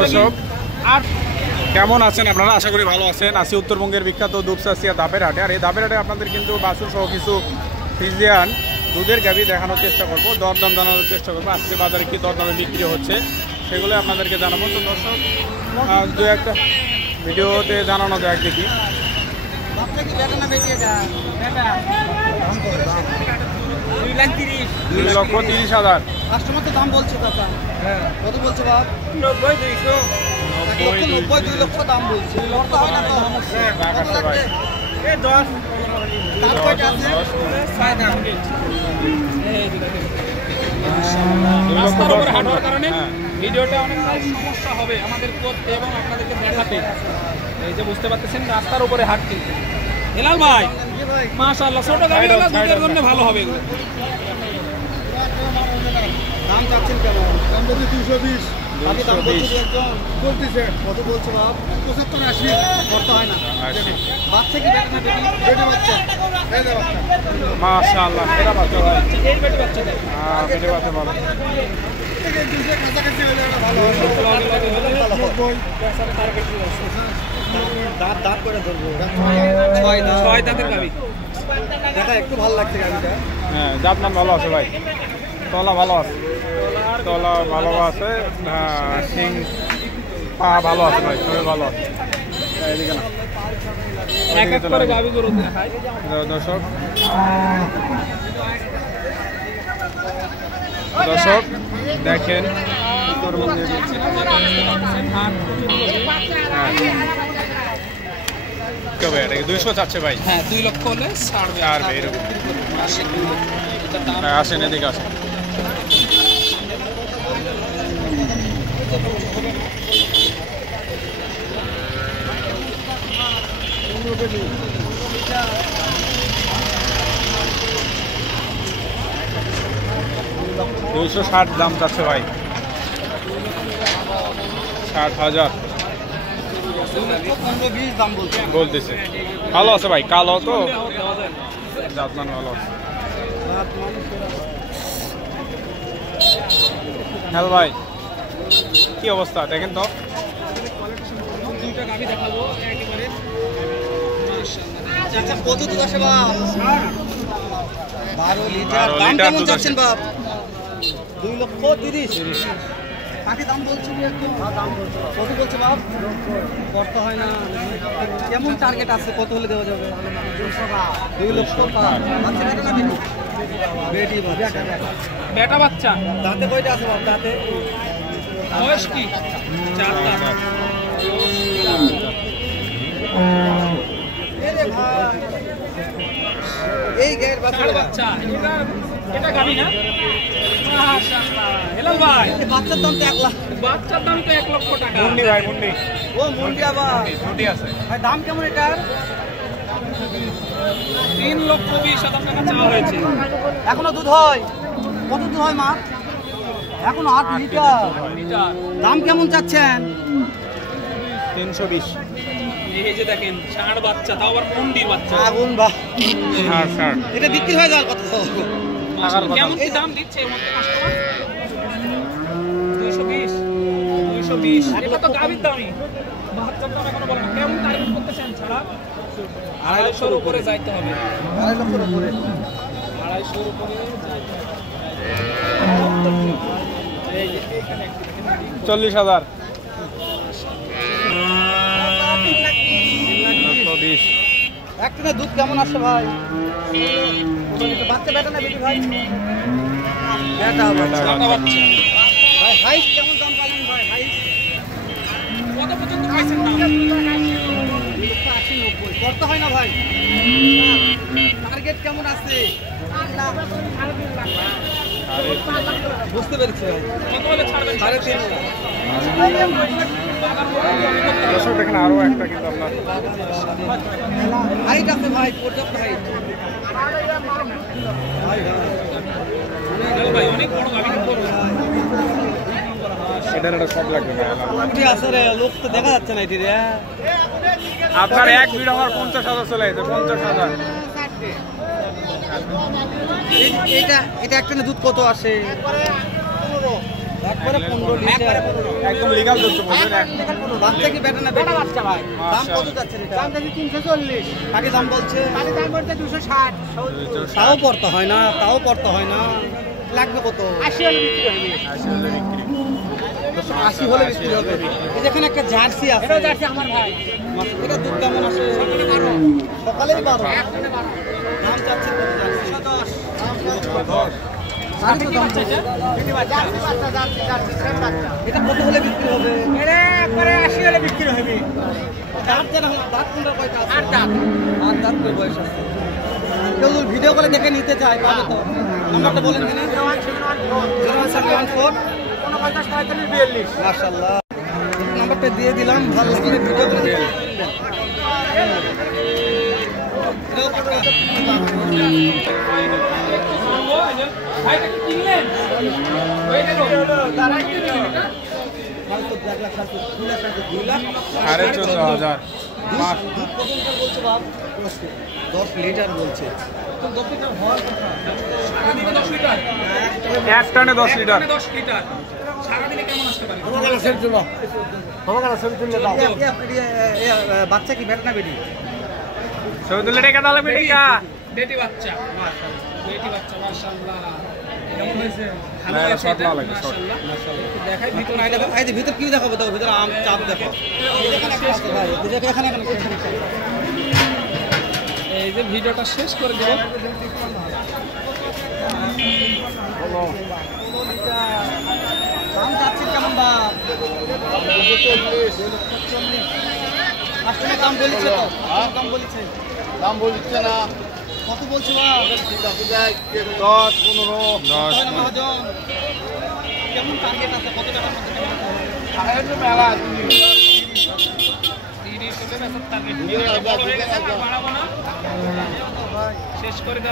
দর্শক কেমন আছেন আপনারা? আশা করি ভালো আছেন। আছি উত্তরবঙ্গের বিখ্যাত দুপচাচিয়া ধাপের হাটে। আর এই ধাপের হাটে আপনাদের কিন্তু বাছুর সহ কিছু ফ্রিজিয়ান দুধের গাভী দেখানোর চেষ্টা করবো, দরদাম জানানোর চেষ্টা করবো। আজকে বাজারে কি দরদামে বিক্রি হচ্ছে সেগুলো আপনাদেরকে জানাবো। তো দর্শক দু একটা ভিডিওতে জানানো যায়, দেখি 2,30,000 কাস্টমার তো দাম বলছে দাদা। কত বলছে বাপ? 90, 2 লক্ষ দাম বলছে। রাস্তার উপরে হাঁটার কারণে ভিডিওটা অনেকটাই সমস্যা হবে আমাদের করতে এবং আপনাদেরকে দেখাতে। এই যে বুঝতে পারতেছেন রাস্তার উপরে হাট কিন্তু হেলাল ভাই মাশাআল্লাহ ছোট গাড়িগুলো দুধের জন্য ভালো হবে এগুলো। দাম চাচ্ছেন কেমন? দাম বলছে 220। বাকি দাম বলছে একজন বলতেছে কত বলছে বাপ? 75, 80 করতে হয় না। বাচ্চা কি বেটা না বেটি? বেটা বাচ্চা। বেটা বাচ্চা মাশাআল্লাহ এটা বাচ্চা ভাই। এই বেটি বাচ্চা দেয়। হ্যাঁ বেটি বাচ্চা ভালো। থেকে দুধে কাছাকাছি হলে ভালো হবে। দাঁত দাঁত করে ধরবো। 6 দাঁতের গাভী। দেখা একটু ভালো লাগছে গাভীটা। হ্যাঁ জাতমান ভালো আছে ভাই, তলা ভালো আছে, তলা ভালো আছে, সিং পা ভালো আছে ভাই, সবই ভালো আছে। এদিকে না এক এক করে গাভী গরু দেখায় দর্শক। দর্শক দেখেন উত্তরবঙ্গের 200 চাচ্ছে ভাই। হ্যাঁ 2 লক্ষ হলে ছাড়বে ছাড়বে এরকম। আসেন এদিকে আসেন। $260 দাম চাচ্ছে ভাই, 60,000 15-20 দাম বলছে। বলতেছে। ভালো আছে ভাই, কালো তো জাতমান ভালো আছে। হ্যালো ভাই কি অবস্থা দেখেন তো? দুইটা গাভী দেখাবো একেবারে আচ্ছা কত দুধ আসে বাপ? 12 লিটার। 12 দাম লিটার কেমন দুধ চাচ্ছেন বাপ? 2,30,000। কাকি দাম বলছে কি একটু? দাম বলছে। কত বলছে বাপ? করতে হয় না। কেমন টার্গেট আছে? কত হলে দেওয়া যাবে? 2 লক্ষ। বাচ্চা বেটা না বেটি? বেটি বাচ্চা। বেটা বাচ্চা। দাঁতে কয়টা আছে বাপ? দাঁতে বয়স কি? 4 দাঁত। এই গেট বাচ্চা এটা গাভী না? মাশাআল্লাহ হেলাল ভাই বাচ্চার দাম তো 1 লাখ। বাচ্চার দাম তো 1 লক্ষ টাকা। মুন্ডি ভাই মুন্ডি। ও মুন্ডি আবার মুন্ডি আছে ভাই। দাম কেমন এটার? 3,20,000 টাকা চাওয়া হয়েছে। এখনো দুধ হয়? কত দুধ হয় মা? এখনো 8 লিটার। লিটার। দাম কেমন চাচ্ছেন? 320। এই যে দেখেন ষাঁড় বাচ্চা, তাও আবার মুন্ডির বাচ্চা। আগুন বাহ। হ্যাঁ এটা বিক্রি হয়ে যাওয়ার কথা। কেমন কি দাম দিচ্ছে এর মধ্যে কাস্টমার? 220। এটা তো গাভীর দামই, বাচ্চার দাম এখনো বলে না। কেমন টার্গেট করতেছেন ছাড়া? 250-এর উপরে যাইতে হবে। 2.5 লক্ষের উপরে। 250-এর উপরে যাইতে হবে। 40,000। 120। একটা দুধ কেমন আসে ভাই? বাচ্চা বেটা না বেটি ভাই? বেটা বাচ্চা। বাচ্চা ভাই হাইস কেমন দাম পাবেন ভাই? হাইস কত পর্যন্ত পাইছেন দাম? 80-90 করতে হয় না ভাই? টার্গেট কেমন আছে? বুঝতে পেরেছি ভাই। কত হলে ছাড়বেন? 3.5 লাখ। দর্শক দেখেন আরো একটা কিন্তু আপনার হাইট আছে ভাই, পর্যাপ্ত হাইট। ভাই অনেক বড় গাভী কিন্তু। এটার একটা শখ লাগবে ভাই। কি আছে রে? লোক তো দেখা যাচ্ছে না এটি রে। আপনার এক ভিড় আমার 50,000 চলে গেছে। 50,000। এটা একটা দুধ কত আসে? একবারে 15 লিটার একদম লিগ্যাল দুধ তো বলবেন। বাচ্চা কি বেটা না বেটা? বাচ্চা ভাই। দাম কত যাচ্ছে এটা? দাম যাচ্ছে 340। কাকি দাম বলছে? কাকি দাম বলছে 260। তাও পড়তে হয় না, তাও পড়তে হয় না। লাগবে কত? 80 হলে বিক্রি হবে। 80 হলে বিক্রি হবে। এই যেখানে একটা জার্সি আছে। এটা যাচ্ছে আমার ভাই। এটা দুধ কেমন আসে? সকালে 12। দাম চাচ্ছে কত জার্সি? 10। আপনি কি বাচ্চা এটা? কি বাচ্চা? জার্সি সেম বাচ্চা। এটা কত হলে বিক্রি হবে? এটা একবারে 80 হলে বিক্রি হবে। দাঁত কোনটা কয়টা আছে? 8 দাঁত। 8 দাঁত করে বয়স আছে। কেউ যদি ভিডিও করে দেখে নিতে চায় পাবে তো? নাম্বারটা বলেন দিনে। 01714 49 45 42। মাশাআল্লাহ। নাম্বারটা দিয়ে দিলাম, ভালো লাগলে ভিডিও করে দেখে ভাইটা কি কিনলেন? ওই দেখো তারাই কিনলেন এটা। 14,500 10 লিটার বলছে। 10 লিটার হয় সারাদিনে 10 লিটার। এক টানে 10 লিটার। 10 লিটার। সারাদিনে কেমন আসতে পারে? বাচ্চা কি বেটা না বেটি? বেটি বাচ্চা। বেটি বাচ্চা মাশাআল্লাহ। কেমন হয়েছে? ভালো না, এটা হয়েছে short এটা? না লাগে, short। মাশাআল্লাহ। দেখাই ভিতর এই যে ভিতর কি দেখাবো? দেখো ভিতরে আম চাপ দেখো। এখানে এই যে ভিডিওটা শেষ করে দেব। দাম চাচ্ছেন কেমন বা? আসলে দাম বলেছে তো? দাম বলেছে? দাম বলছে না কত বলছে বা? 10 15 10 হয় না মহাজন? কেমন টার্গেট আছে? কত টাকার মধ্যে কেমন হবে? মেলা 30 টাকা টার্গেট। ভিডিওটা বড় হয়ে গেছে, আর বাড়াবো না। শেষ করে দাও।